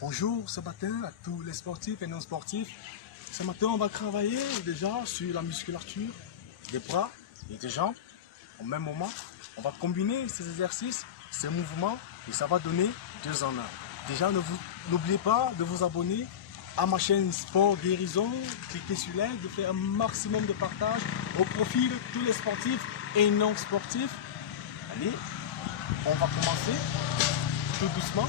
Bonjour ce matin à tous les sportifs et non sportifs. Ce matin, on va travailler déjà sur la musculature des bras et des jambes. Au même moment, on va combiner ces exercices, ces mouvements et ça va donner 2 en 1. Déjà, n'oubliez pas de vous abonner à ma chaîne Sport Guérison. Cliquez sur like, de faire un maximum de partage au profit de tous les sportifs et non sportifs. Allez, on va commencer tout doucement.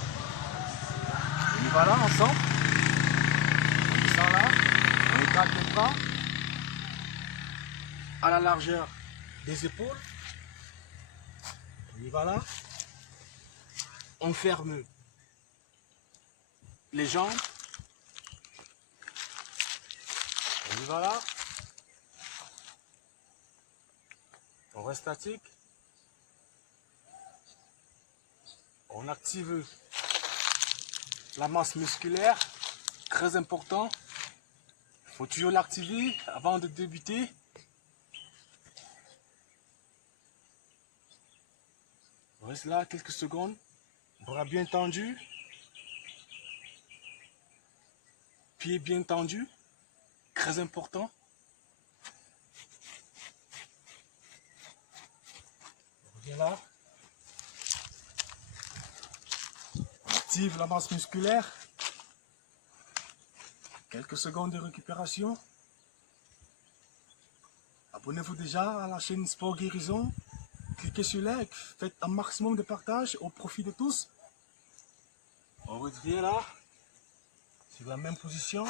On y va là ensemble. On descend là. On écarte les bras à la largeur des épaules. On y va là. On ferme les jambes. On y va là. On reste statique. On active la masse musculaire, très important. Il faut toujours l'activer avant de débuter. On reste là quelques secondes. Bras bien tendus. Pieds bien tendus. Très important. On revient là. Active la masse musculaire. Quelques secondes de récupération. Abonnez-vous déjà à la chaîne Sport Guérison. Cliquez sur like. Faites un maximum de partage au profit de tous. On revient là. Sur la même position.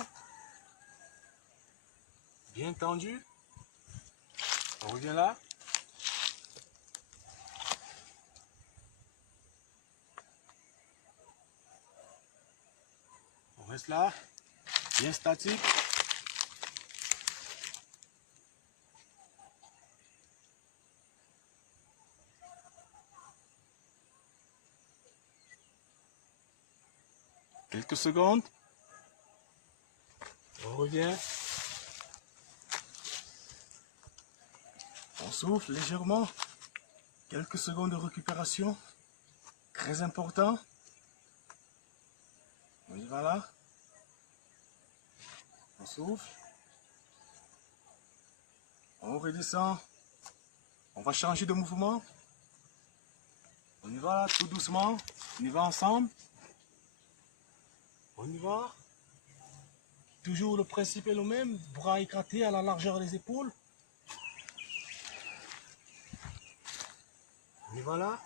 Bien tendu. On revient là. On reste là. Bien statique. Quelques secondes. On revient. On souffle légèrement. Quelques secondes de récupération. Très important. On y va là. On souffle. On redescend. On va changer de mouvement. On y va tout doucement. On y va ensemble. On y va. Toujours le principe est le même. Bras écartés à la largeur des épaules. On y va là.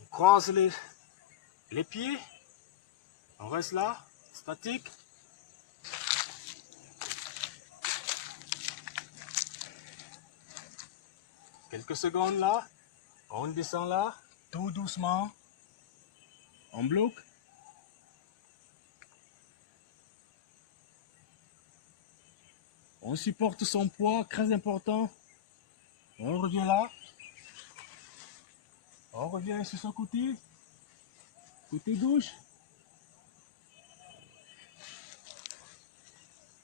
On croise les pieds. On reste là, statique. Quelques secondes là. On descend là, tout doucement. On bloque. On supporte son poids, très important. On revient là. On revient sur son côté. Côté gauche.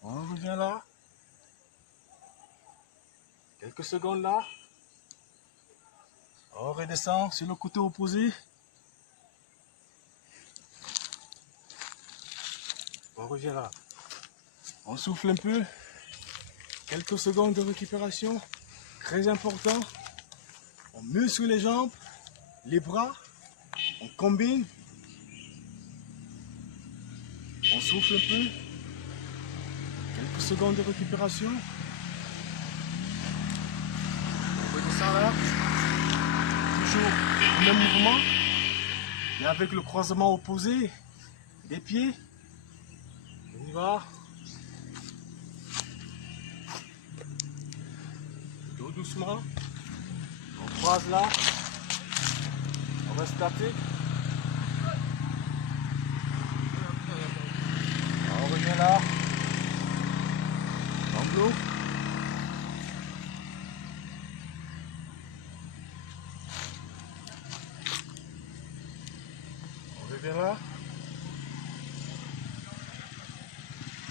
On revient là. Quelques secondes là. On redescend sur le côté opposé. On revient là. On souffle un peu. Quelques secondes de récupération. Très important. On muscle les jambes, les bras. On combine. On souffle un peu. Quelques secondes de récupération. On redescend là. Toujours le même mouvement. Mais avec le croisement opposé des pieds. On y va. Tout doucement. On croise là. On reste statique. On revient là. On bloque. On revient là.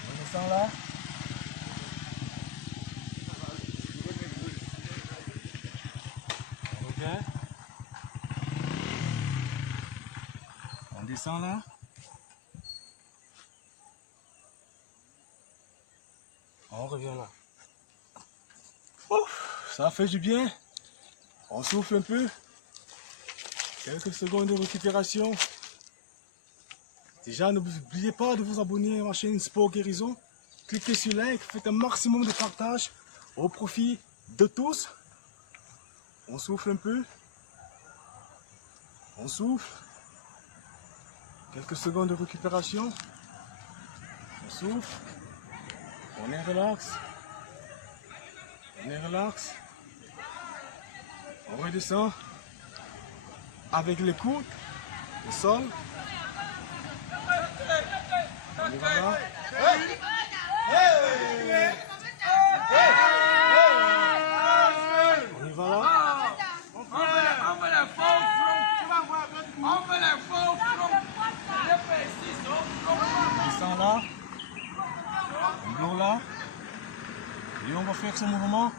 On descend là. On revient. On descend là. revient là. Ça fait du bien. On souffle un peu. Quelques secondes de récupération. Déjà, n'oubliez pas de vous abonner à ma chaîne Sport Guérison. Cliquez sur like, faites un maximum de partage au profit de tous. On souffle un peu. On souffle. Quelques secondes de récupération. On souffle. On est relax. On est relax. On redescend avec les coudes au sol. On y va là. On y va là. On descend là. On bloque là. Et on va faire ce mouvement.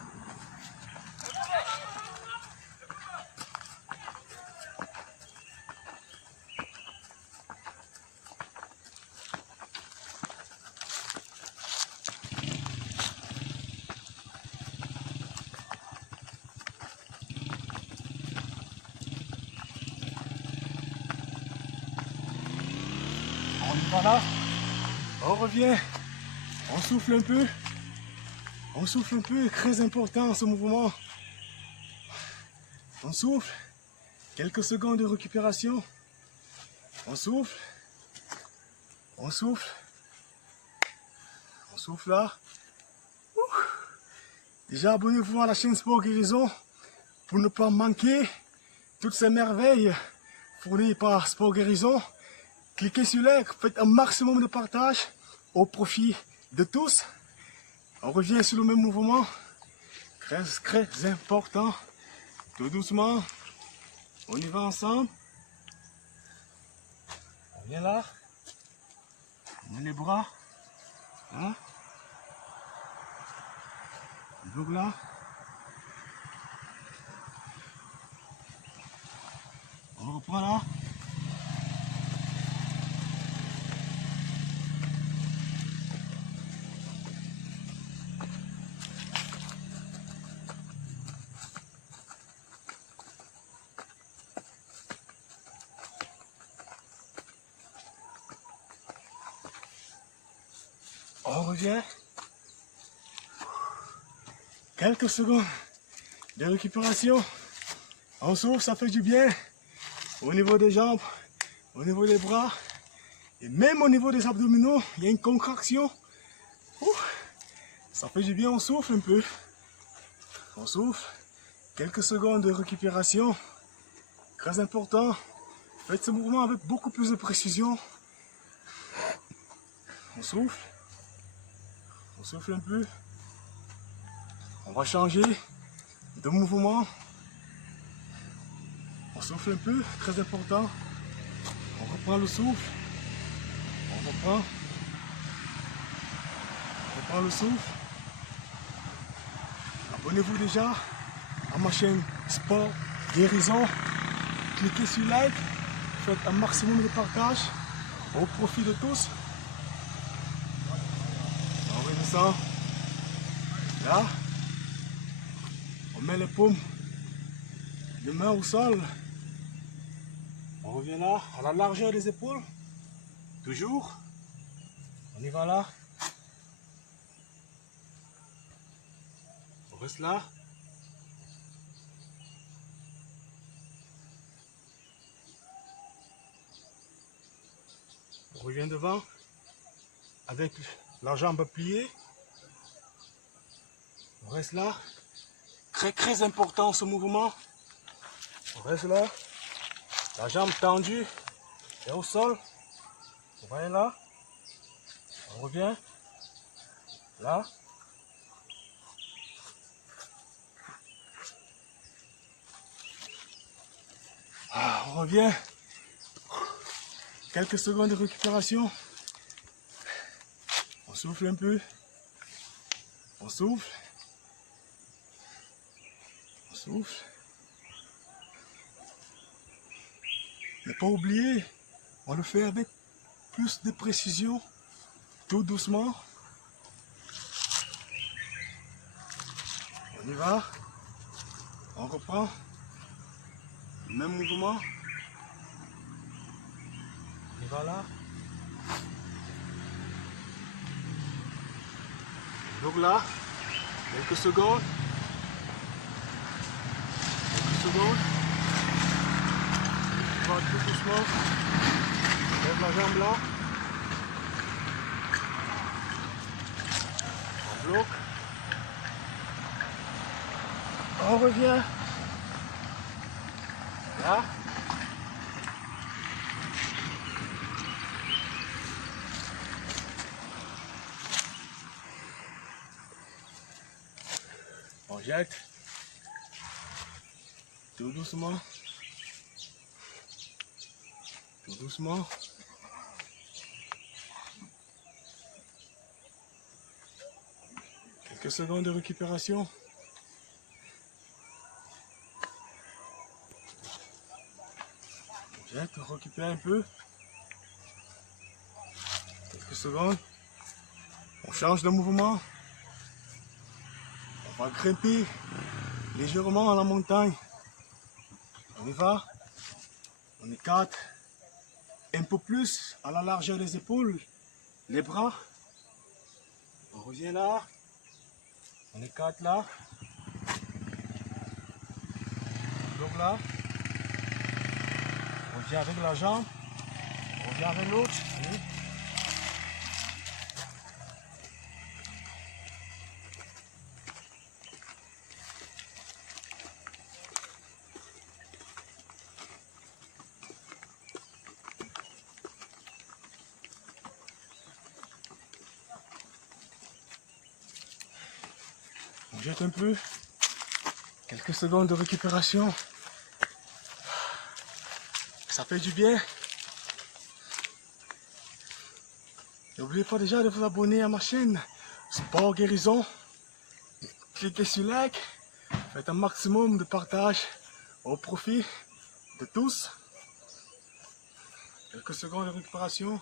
On y va là. On revient. On souffle un peu. On souffle un peu, très important ce mouvement. On souffle. Quelques secondes de récupération. On souffle. On souffle. On souffle là. Déjà, abonnez-vous à la chaîne Sport Guérison pour ne pas manquer toutes ces merveilles fournies par Sport Guérison. Cliquez sur like, faites un maximum de partage au profit de tous. On revient sur le même mouvement, très important. Tout doucement, on y va ensemble. On vient là, on met les bras, hein? On bloque là. On reprend là. On revient. Quelques secondes de récupération. On souffle, ça fait du bien. Au niveau des jambes, au niveau des bras. Et même au niveau des abdominaux, il y a une contraction. Ça fait du bien, on souffle un peu. On souffle. Quelques secondes de récupération. Très important. Faites ce mouvement avec beaucoup plus de précision. On souffle. On souffle un peu. On va changer de mouvement. On souffle un peu, très important. On reprend le souffle. On reprend. On reprend le souffle. Abonnez-vous déjà à ma chaîne Sport Guérison. Cliquez sur like. Faites un maximum de partage au profit de tous. On redescend. Là. On met les paumes de main au sol. On revient là, à la largeur des épaules. Toujours. On y va là. On reste là. On revient devant avec la jambe pliée. On reste là. Très important ce mouvement. On reste là. La jambe tendue et au sol. On va aller là. On revient. Là. On revient. Quelques secondes de récupération. On souffle un peu. On souffle. On souffle. Ne pas oublier, on le fait avec plus de précision, tout doucement. On y va. On reprend. Même mouvement. On y va là. Donc là, quelques secondes. On va tout doucement. Lève la jambe là. On bloque. On revient. Là. On jette. Tout doucement. Tout doucement. Quelques secondes de récupération. On jette, on récupère un peu. Quelques secondes. On change de mouvement. On va grimper légèrement à la montagne. On y va. On est 4. Un peu plus à la largeur des épaules. Les bras. On revient là. On est 4 là. Donc là. On revient avec la jambe. On revient avec l'autre. Oui. On jette un peu. Quelques secondes de récupération. Ça fait du bien. N'oubliez pas déjà de vous abonner à ma chaîne Sport Guérison. Cliquez sur like. Faites un maximum de partage au profit de tous. Quelques secondes de récupération.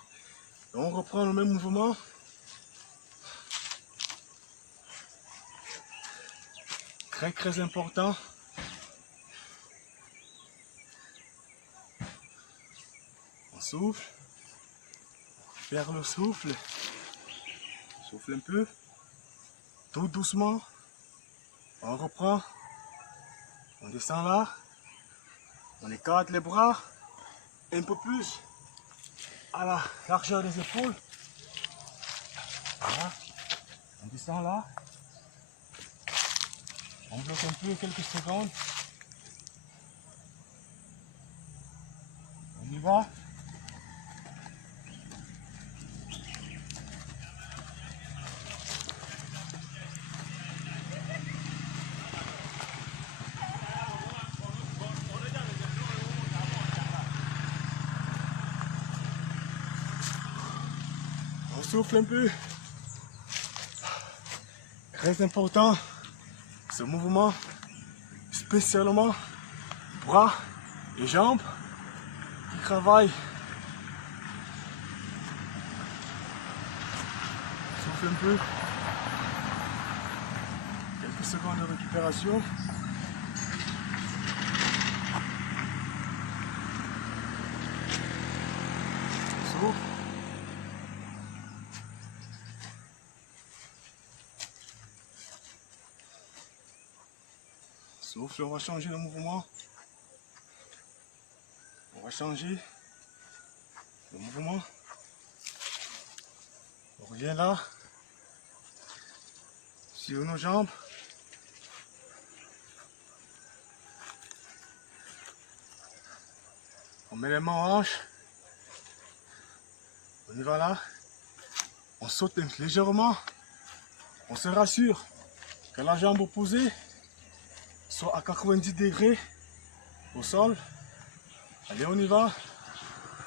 Et on reprend le même mouvement. Très important. On souffle. On perd le souffle. Souffle un peu. Tout doucement. On reprend. On descend là. On écarte les bras. Un peu plus à la largeur des épaules. Voilà. On descend là. On bloque un peu quelques secondes. On y va. On souffle un peu. Très important. Ce mouvement, spécialement bras et jambes qui travaillent. Souffle un peu. Quelques secondes de récupération. Souffle. Souffle, on va changer le mouvement. On va changer le mouvement. On revient là. Sur nos jambes. On met les mains en hanche. On y va là. On saute légèrement. On se rassure que la jambe opposée soit à 90 degrés au sol. Allez, on y va.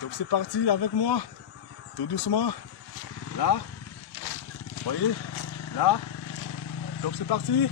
Donc c'est parti avec moi. Tout doucement. Là. Vous voyez. Là. Donc c'est parti.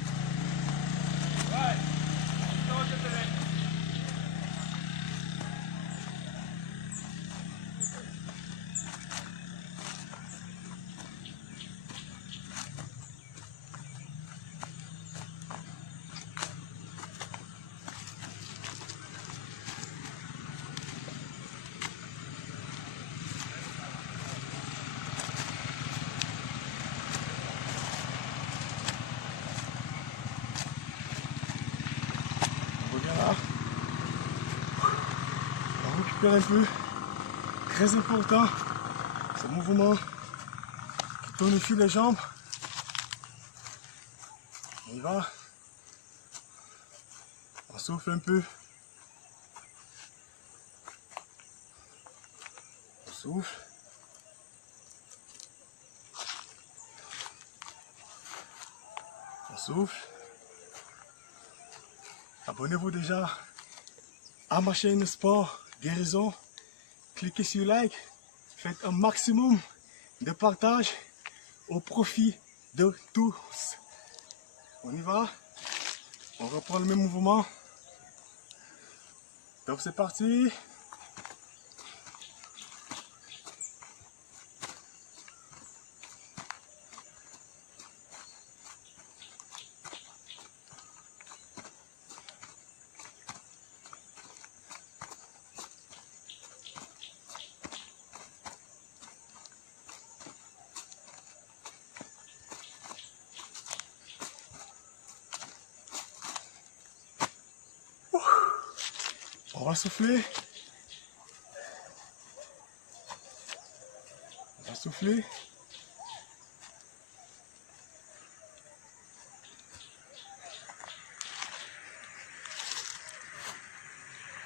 récupère un peu. Très important, ce mouvement qui tonifie les jambes. On y va. On souffle un peu. On souffle. On souffle. Abonnez-vous déjà à ma chaîne Sport Guérison. Cliquez sur like. Faites un maximum de partage au profit de tous. On y va. On reprend le même mouvement. Donc c'est parti. On va souffler. On va souffler.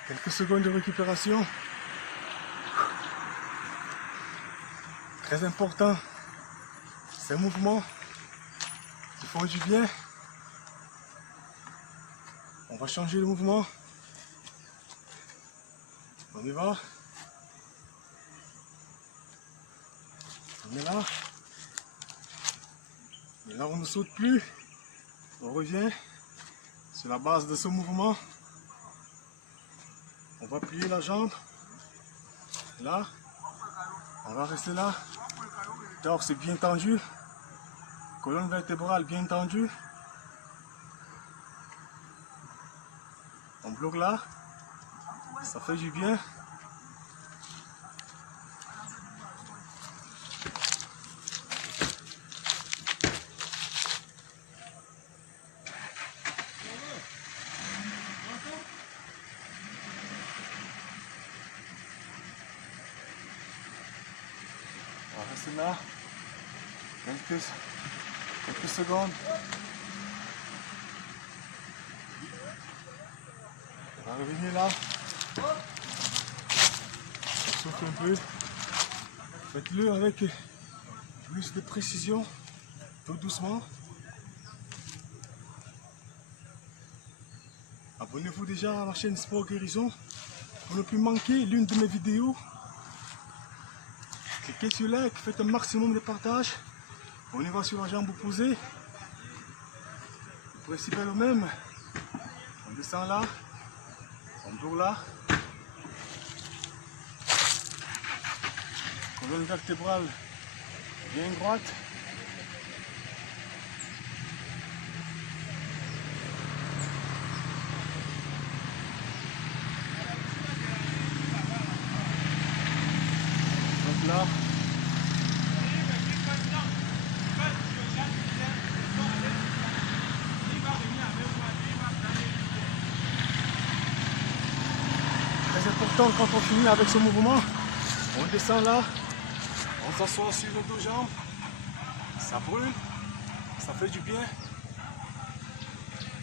Quelques secondes de récupération. Très important. Ces mouvements qui font du bien. On va changer le mouvement. On y va. On est là. Et là, on ne saute plus. On revient sur la base de ce mouvement. On va plier la jambe. Là. On va rester là. Torse bien tendu. Colonne vertébrale bien tendue. On bloque là. Ça fait du bien. On va rester là. Quelques secondes. On va revenir là. On souffle un peu. Faites-le avec plus de précision, tout doucement. Abonnez-vous déjà à la chaîne Sport Guérison pour ne plus manquer l'une de mes vidéos. Cliquez sur like, faites un maximum de partage. On y va sur la jambe opposée. Le principe est le même. On descend là. On bloque là. Colonne vertébrale bien droite. Donc là. Très important quand on finit avec ce mouvement, on descend là, on s'assoit sur nos deux jambes, ça brûle, ça fait du bien.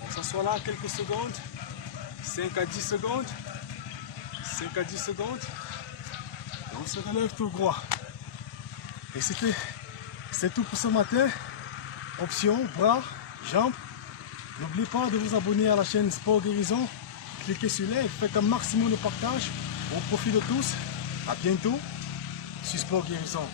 On s'assoit là quelques secondes, 5 à 10 secondes, 5 à 10 secondes, et on se relève tout droit. Et c'est tout pour ce matin. Option, bras, jambes. N'oubliez pas de vous abonner à la chaîne Sport Guérison. Cliquez sur like, faites un maximum de partage au profit de tous. A bientôt sur Sport Guérison.